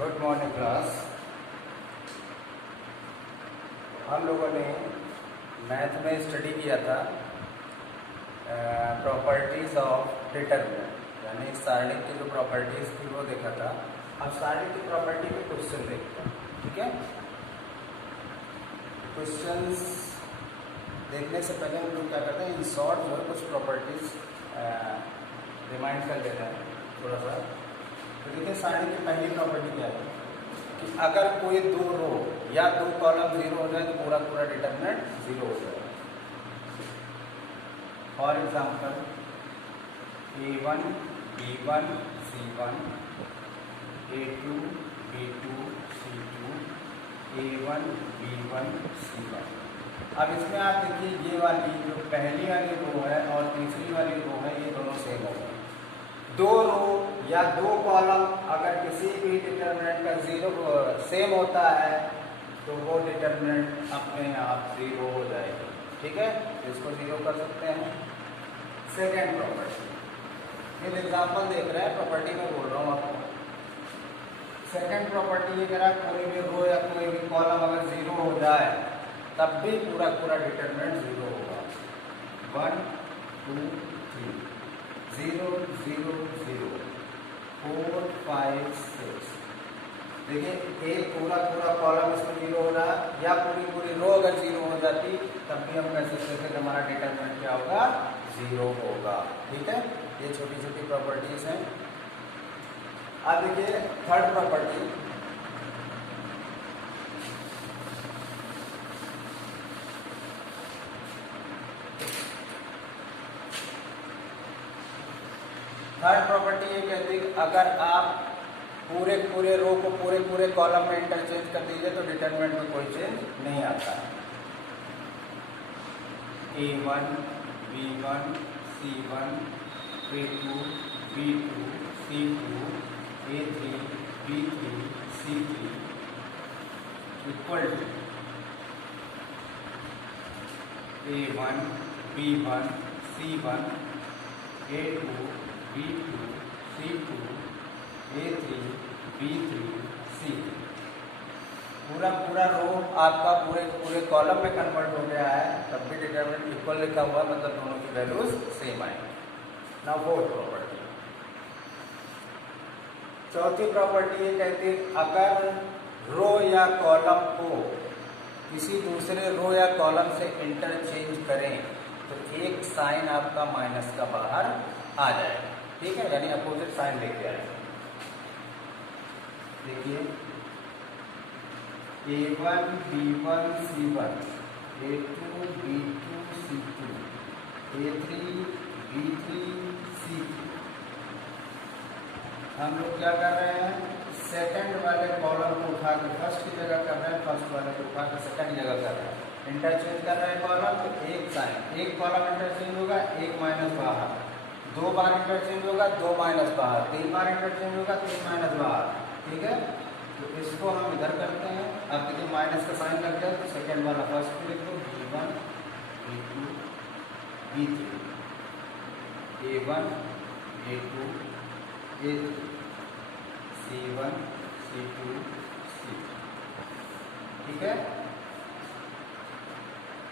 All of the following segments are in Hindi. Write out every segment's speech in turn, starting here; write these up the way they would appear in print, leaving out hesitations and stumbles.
Good morning class. हम लोगों ने मैथ में स्टडी किया था प्रॉपर्टीज़ ऑफ डिटरमिनेंट, यानी सारणी की जो प्रॉपर्टीज़ थी वो देखा था। अब सारणी की प्रॉपर्टी के क्वेश्चन देखते हैं, ठीक है। क्वेश्चंस देखने से पहले हम लोग क्या करते हैं, इन शॉर्ट जो है कुछ प्रॉपर्टीज़ रिमाइंड कर लेते हैं थोड़ा सा। तो देखिए सारणी की पहली प्रॉपर्टी क्या है कि अगर कोई दो रो या दो कॉलम जीरो हो जाए तो पूरा पूरा डिटरमिनेंट जीरो हो जाए। For example A1 B1 C1 A2 B2 C2 A1 B1 C1। अब इसमें आप देखिए ये वाली जो पहली वाली रो है और तीसरी वाली रो है ये दोनों सेम हो गए। दो रो या दो कॉलम अगर किसी भी डिटरमिनेंट का जीरो सेम होता है तो वो डिटरमिनेंट अपने आप जीरो हो जाएगी, ठीक है। इसको जीरो कर सकते हैं। सेकेंड प्रॉपर्टी, ये एग्जाम्पल देख रहे हैं, प्रॉपर्टी में बोल रहा हूँ आपको। सेकेंड प्रॉपर्टी ये कह रहा है कोई भी रो या कोई भी कॉलम अगर जीरो हो जाए तब भी पूरा पूरा डिटरमिनेंट जीरो होगा। 1 2 3 0 0 0 4 5 6। देखिए एक पूरा पूरा कॉलम इसमें जीरो हो रहा है या पूरी पूरी रो अगर जीरो हो जाती तब भी हम कह सकते थे कि हमारा डिटरमिनेंट क्या होगा, जीरो होगा, ठीक है। ये छोटी छोटी प्रॉपर्टीज हैं। अब देखिए थर्ड प्रॉपर्टी, थर्ड प्रॉपर्टी ये कहती है अगर आप पूरे पूरे रो को पूरे पूरे कॉलम में इंटरचेंज कर दीजिए तो डिटरमिनेंट में कोई चेंज नहीं आता है। A1 B1 C1 A2 B2 C2 A3 B3 C3 equal to A1 B1 C1 A2 B2 C2 A3 B3 C3। पूरा पूरा रो आपका पूरे पूरे कॉलम में कन्वर्ट हो गया है तब भी डिटरमिनेंट इक्वल लिखा हुआ, मतलब दोनों की वैल्यूज सेम आएंगी। नाउ फोर्थ प्रॉपर्टी, चौथी प्रॉपर्टी ये कहती है अगर रो या कॉलम को किसी दूसरे रो या कॉलम से इंटरचेंज करें तो एक साइन आपका माइनस का बाहर आ जाएगा, ठीक है, यानी अपोजिट साइन लेके आएगा। देखिए A1 B1 C1 A2 B2 C2 A3 B3 C3। हम लोग क्या कर रहे हैं, सेकंड वाले कॉलम को उठा के फर्स्ट की जगह कर रहे हैं, फर्स्ट वाले को उठा के सेकंड की जगह कर रहे हैं। इंटरचेंज कर रहे हैं कॉलम तो एक साइन, एक कॉलम इंटरचेंज होगा, एक माइनस बाहर, दो बार इंटरचेंज होगा, दो माइनस बाहर, तीन बार इंटरचेंज होगा, तीन माइनस बाहर, ठीक है। तो इसको हम इधर करते हैं। अब देखिए माइनस का साइन लग गया तो सेकंड वाला फर्स्ट को लिखो B1 B2 B3 A1 A2 A3 C1 C2 C3, ठीक है।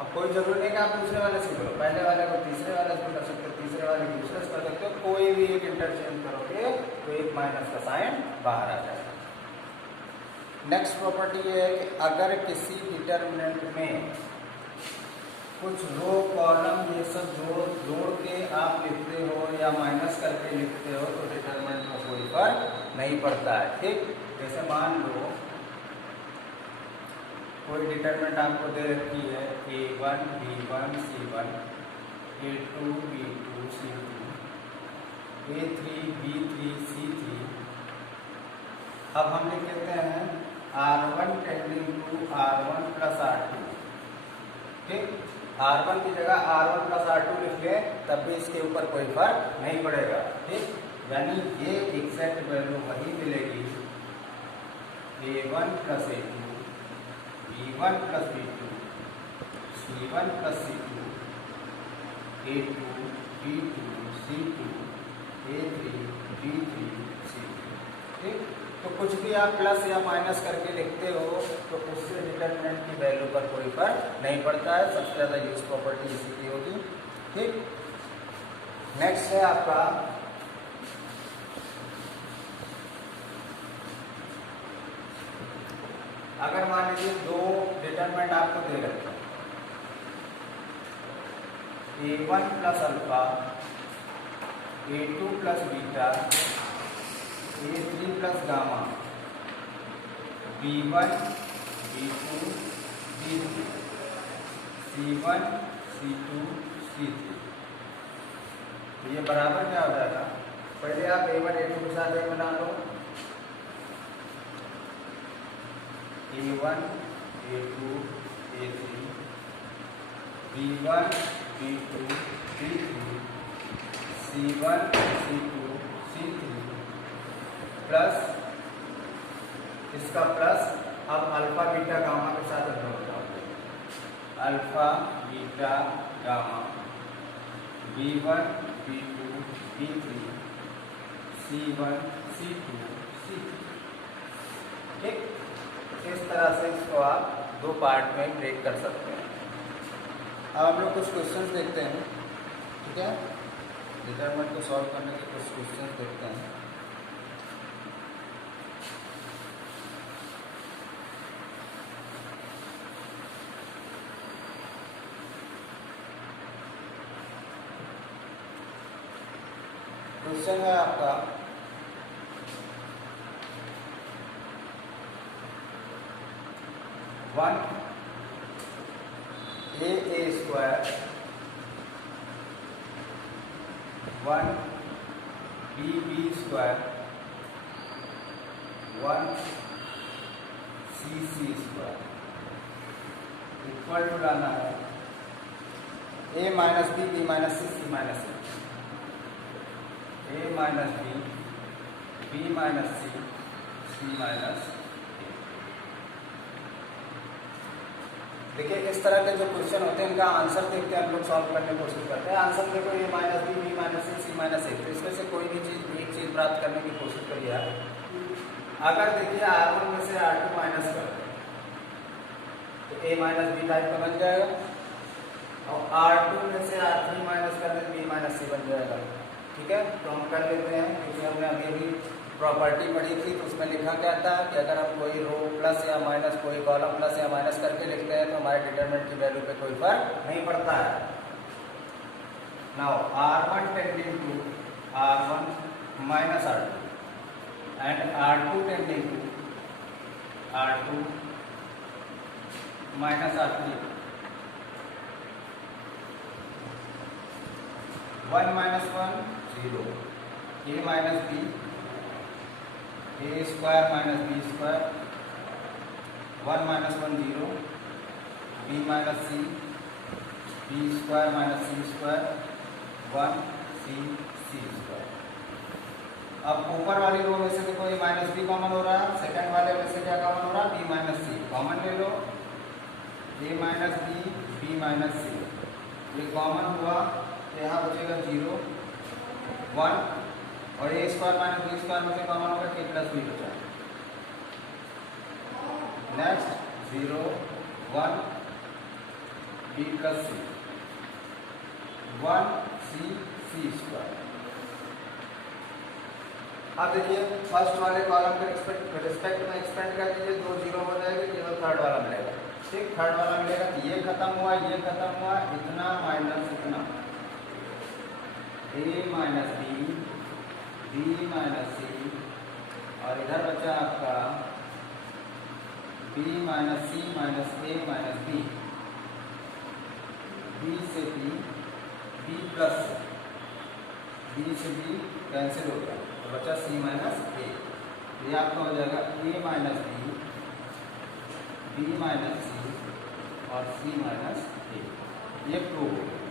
अब कोई जरूरी नहीं कि आप दूसरे वाले से करो, पहले वाले को तीसरे वाले से कर सकते हो, तीसरे वाले को दूसरे से कर सकते हो, कोई भी एक इंटरचेंज करोगे तो एक माइनस का साइन बाहर आ जाएगा। नेक्स्ट प्रॉपर्टी ये है कि अगर किसी डिटरमिनेंट में कुछ रो कॉलम ये सब जोड़ के आप लिखते हो या माइनस करके लिखते हो तो डिटरमिनेंट में कोई फर्क नहीं पड़ता है, ठीक। जैसे मान लो कोई डिटरमिनेंट आपको दे रखी है A1 B1 C1 A2 B2 C2 A3 B3 C3। अब हम लिख लेते हैं R1 tending to R1 plus R2, ठीक। R1 की जगह R1 प्लस R2 लिख लें तब भी इसके ऊपर कोई फर्क नहीं पड़ेगा, ठीक। यानी ये एग्जैक्ट वैल्यू वही मिलेगी A1 plus A2 B1 plus B2 C1 plus C2 A2 B2 C2 A3 B3 C3, ठीक। तो कुछ भी आप प्लस या माइनस करके लिखते हो तो उससे डिटरमिनेंट की वैल्यू पर कोई फर्क नहीं पड़ता है। सबसे ज़्यादा यूज प्रॉपर्टी इसी की होगी। ठीक, नेक्स्ट है आपका अगर मान लीजिए दो डिटरमिनेंट आपको दे रखे हैं, a1 plus alpha, a2 plus beta, a3 plus gamma, b1 b2 b3, c1 c2 c3। तो ये बराबर क्या हो जाएगा? पहले आप a1 a2 के साथ एक बना लो, a1 a2 a3, b1 b2 b3, c1 c2 c3 plus इसका प्लस अब अल्फा बीटा गामा के साथ जोड़ता हूँ, alpha beta gamma, b1 b2 b3, c1 c2 c3। ठीक, इस तरह से इसको आप दो पार्ट में ब्रेक कर सकते हैं। अब हम लोग कुछ क्वेश्चंस देखते हैं। ठीक है, डिटरमिनेंट को सॉल्व करने के कुछ क्वेश्चंस देखते हैं। क्वेश्चन है आपका one A square, one B square, one C square equal to लाना है A minus B minus C minus A minus B minus C minus. देखिए इस तरह के जो क्वेश्चन होते हैं इनका आंसर देखते हैं, हम लोग सॉल्व करने की कोशिश करते हैं। आंसर देखो ए minus B minus C minus ए, तो इसमें से कोई भी चीज़ एक चीज़ प्राप्त करने की कोशिश करिए आप। अगर देखिए R1 में से R2 माइनस कर तो ए माइनस बी टाइप का बन जाएगा, और R2 में से R3 माइनस कर दे बी माइनस सी बन जाएगा। ठीक है, तो हम कर लेते हैं, क्योंकि हमने अभी भी प्रॉपर्टी पढ़ी थी तो उसमें लिखा क्या था कि अगर हम कोई रो प्लस या माइनस, कोई कॉलम प्लस या माइनस करके लिखते हैं तो हमारे डिटरमिनेंट की वैल्यू पे कोई फर्क नहीं पड़ता है। Now R1 tending to R1 minus R2 and R2 tending to R2 minus R3, 1 minus 1 0, a minus B, A square minus B square, 1 minus 1 0, B minus C, B square minus C square, 1 C square. अब ऊपर वाली रो में से देखो ये माइनस बी कॉमन हो रहा है, सेकंड वाले में से क्या कॉमन हो रहा है? बी माइनस सी कॉमन ले लो, ए माइनस बी माइनस सी, ये कॉमन हुआ तो यहाँ बचेगा 0 1, और ए स्क्वायर माइनस बी स्क्वायर में से कॉमन होगा के प्लस बी बचा। नेक्स्ट 0 1 बी प्लस सी, 1 सी स्क्वायर। अब देखिए फर्स्ट वाले कॉलम के रिस्पेक्ट में एक्सपेंड कर दीजिए, 2 0 हो जाएगा, केवल थर्ड वाला मिलेगा। ठीक, थर्ड वाला मिलेगा, ये खत्म हुआ, ये खत्म हुआ, इतना माइनस इतना, ए माइनस बी माइनस सी, और इधर बचा आपका B minus C minus A minus B, B से बी प्लस बी से बी कैंसिल हो गया तो बचा सी माइनस ए। ये आपका हो जाएगा ए माइनस बी माइनस सी और सी माइनस ए। ये प्रूव हो गया।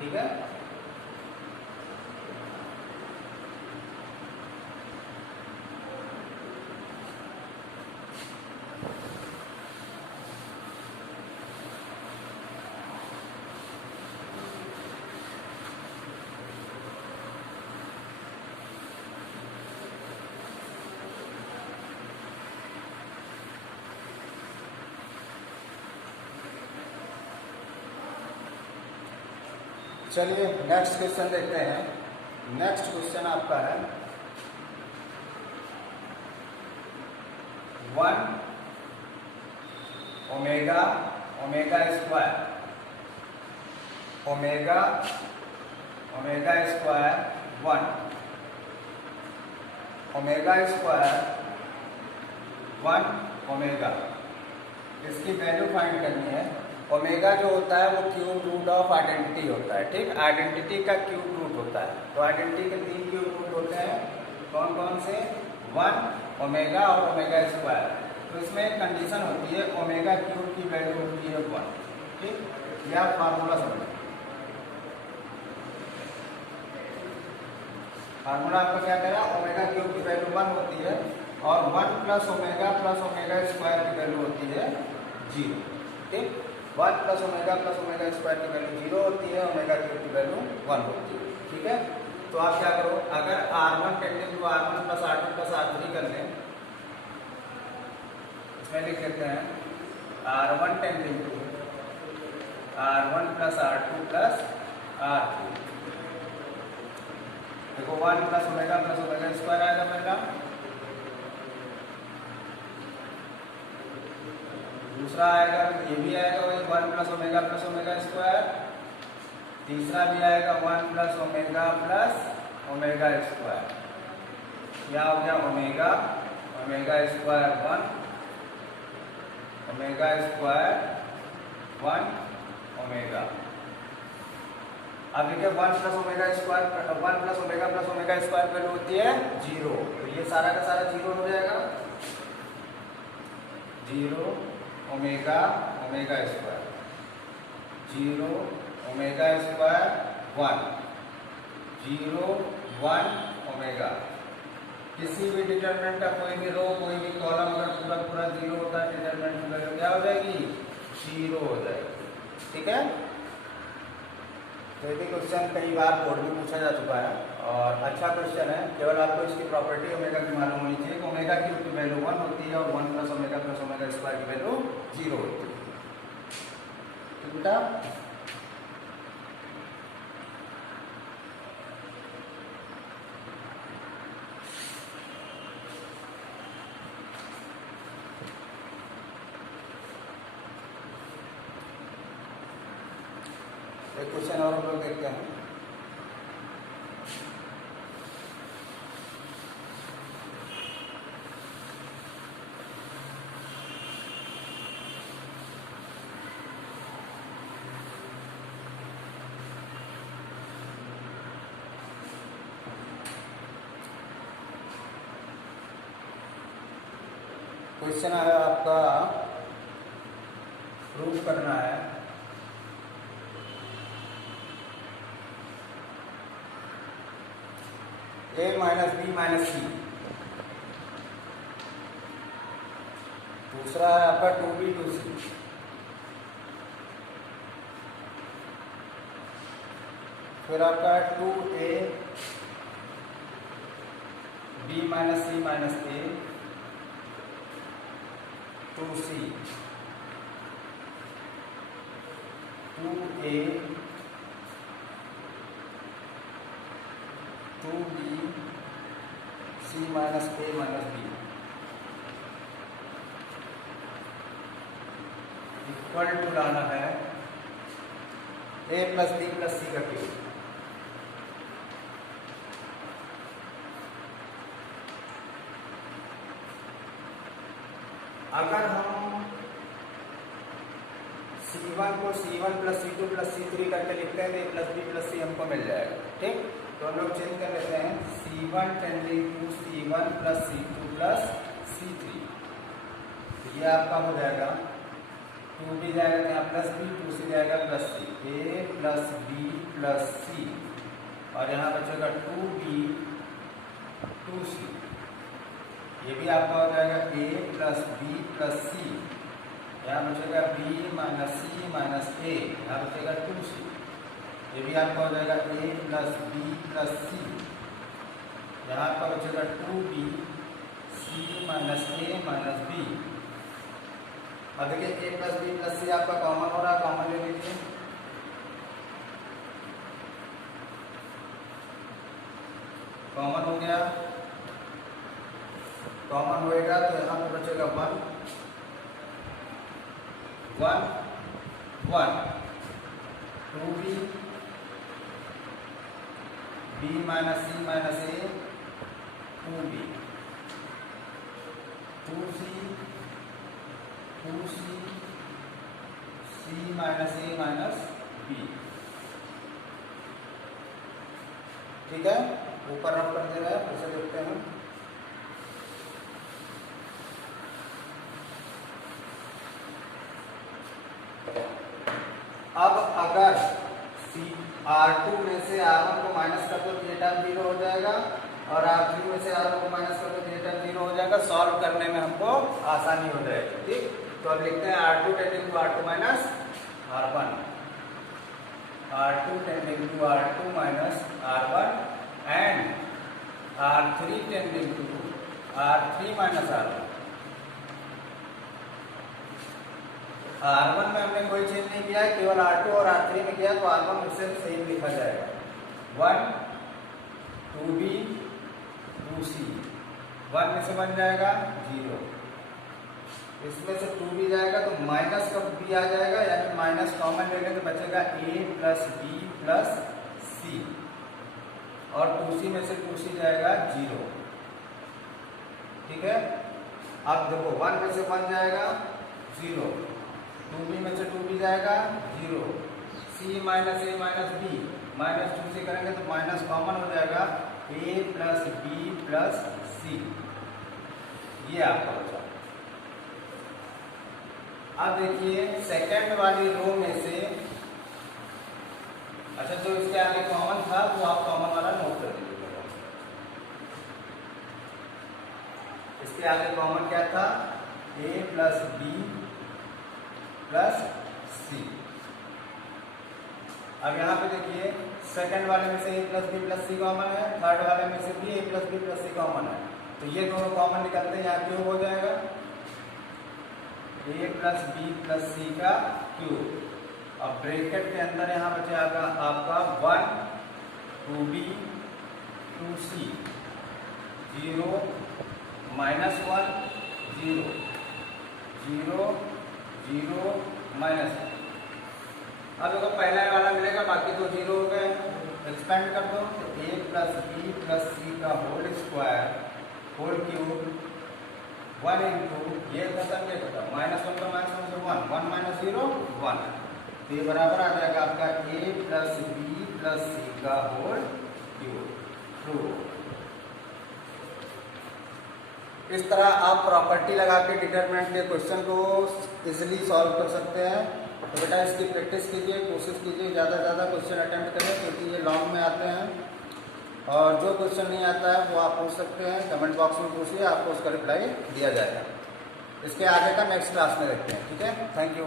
ठीक है, चलिए नेक्स्ट क्वेश्चन देखते हैं। नेक्स्ट क्वेश्चन आपका है 1 omega omega square omega omega square 1 omega square 1 omega, इसकी वैल्यू फाइंड करनी है। ओमेगा जो होता है वो क्यूब रूट ऑफ आइडेंटिटी होता है, ठीक। आइडेंटिटी का क्यूब रूट होता है, तो आइडेंटिटी के 3 क्यूब रूट होते हैं। कौन कौन से? 1 ओमेगा और ओमेगा स्क्वायर। तो इसमें एक कंडीशन होती है, ओमेगा क्यूब की वैल्यू होती है 1, ठीक। यह फार्मूला समझो। फार्मूला आपका क्या कह रहा है? ओमेगा क्यूब की वैल्यू 1 होती है और 1 प्लस ओमेगा स्क्वायर की वैल्यू होती है 0, ठीक। 1 प्लस ओमेगा स्क्वायर की वैल्यू 0 होती है, ओमेगा क्यूब की वैल्यू 1 होती है, ठीक है। तो आप क्या करो, अगर R1 tending to R1 plus R2 plus R3 कर लें, इसमें लिख देते हैं R1 tending to R1 plus R2 plus R3। देखो 1 प्लस ओमेगा स्क्वायर आएगा पहला, दूसरा आएगा ये भी आएगा वही 1 प्लस ओमेगा स्क्वायर, तीसरा भी आएगा 1 प्लस ओमेगा स्क्वायर। क्या हो गया? Omega square 1 omega square 1 omega. अब देखिए 1 प्लस ओमेगा स्क्वायर वैल्यू होती है 0, तो ये सारा का सारा 0 हो जाएगा। 0 omega square 0 omega square 1 0 1 omega. किसी भी डिटरमिनेंट का कोई भी रो कोई भी कॉलम अगर पूरा 0 होता है, डिटरमिनेंट की वैल्यू क्या हो जाएगी? 0 हो जाएगी, ठीक है। तो ये क्वेश्चन कई बार बोर्ड में पूछा जा चुका है और अच्छा क्वेश्चन है। केवल आपको इसकी प्रॉपर्टी ओमेगा की मालूम होनी चाहिए कि ओमेगा क्यूब की वैल्यू 1 होती है और 1 प्लस ओमेगा स्क्वायर की वैल्यू 0 होती है, ठीक बेटा। एक क्वेश्चन और हम लोग देखते हैं। क्वेश्चन है आपका, प्रूव करना है a minus B minus C. दूसरा है आपका 2b 2c। फिर आपका 2a b minus C minus a 2c 2a 2b c minus a minus b equal to लाना है a plus b plus c का क्यूब। अगर हम C1 को C1 plus C2 plus C3 करके लिखते हैं तो a plus b plus c हमको मिल जाएगा, ठीक। तो हम लोग चेंज कर लेते हैं C1 tending to C1 plus C2 plus C3। तो ये आपका हो जाएगा 2b जाएगा यहाँ प्लस b, 2c जाएगा plus c, a plus b plus c और यहाँ बचेगा 2b 2c। ये भी आपका हो जाएगा a plus b plus c, यहाँ बचेगा b minus c minus a, यहाँ बचेगा 2c। ये भी आपका हो जाएगा a plus b plus c, यहाँ आपका बचेगा 2b c minus a minus b। अब देखिए a plus b plus c आपका कॉमन हो रहा है, कॉमन ले लीजिए। कॉमन हो गया, कॉमन होएगा तो यहाँ पे बचेगा 1 1 1 2b b minus c minus a 2b 2c 2c c minus a minus b। ठीक है, ऊपर रफ कर दे रहा है, फिर से देखते हैं। अब अगर R2 में से R1 को माइनस कर दो तो ये टर्म 0 हो जाएगा, और R3 में से R1 को माइनस कर दो तो ये टर्म 0 हो जाएगा। सॉल्व करने में हमको आसानी हो जाएगी। ठीक, तो अब लिखते हैं R2 tending to R2 minus R1, R2 tending to R2 minus R1 and R3 tending to R3 minus R1। R1 में हमने कोई चेंज नहीं किया है, केवल R2 और R3 में किया, तो R1 में से सही लिखा जाएगा 1 2b 2c, 1 में से बन जाएगा 0, इसमें से 2b जाएगा तो माइनस का b आ जाएगा, यानी माइनस कॉमन ले लेंगे तो बचेगा a plus b plus c, और 2c में से 2c जाएगा 0। ठीक है, अब देखो 1 में से 1 जाएगा 0, 2b में से 2b जाएगा 0, c minus a minus b, minus 2 से करेंगे तो माइनस कॉमन हो जाएगा a plus b plus c, ये आपका बचा। अब देखिए सेकंड वाली रो में से, अच्छा जो इसके आगे कॉमन था वो आप कॉमन वाला नोट कर दीजिएगा। इसके आगे कॉमन क्या था, a plus b plus c। अब यहाँ पे देखिए सेकंड वाले में से a plus b plus c common है, थर्ड वाले में से भी a plus b plus c common है, तो ये दोनों कॉमन निकलते हैं, यहाँ क्यूब हो जाएगा a plus b plus c का क्यूब। अब ब्रैकेट के अंदर यहाँ बचेगा आपका 1 2b 2c 0 माइनस 1 0 0 0 माइनस। अब देखो पहला वाला मिलेगा, बाकी तो 0 हो गए, एक्सपेंड कर दो तो a plus b plus c का whole square whole cube 1 into ये खत्म ये खत्म, माइनस 1 का माइनस 1 से 1 1 माइनस 0 1, तो ये बराबर आ जाएगा आपका a plus b plus c का होल क्यूब। ट्रू। इस तरह आप प्रॉपर्टी लगा के डिटरमिनेंट के क्वेश्चन को इजीली सॉल्व कर सकते हैं। तो बेटा इसकी प्रैक्टिस कीजिए, कोशिश कीजिए ज़्यादा से ज़्यादा क्वेश्चन अटेम्प्ट करें, क्योंकि ये लॉन्ग में आते हैं, और जो क्वेश्चन नहीं आता है वो आप पूछ सकते हैं, कमेंट बॉक्स में पूछिए, आपको उसका रिप्लाई दिया जाएगा। इसके आगे का नेक्स्ट क्लास में देखते हैं। ठीक है, थैंक यू।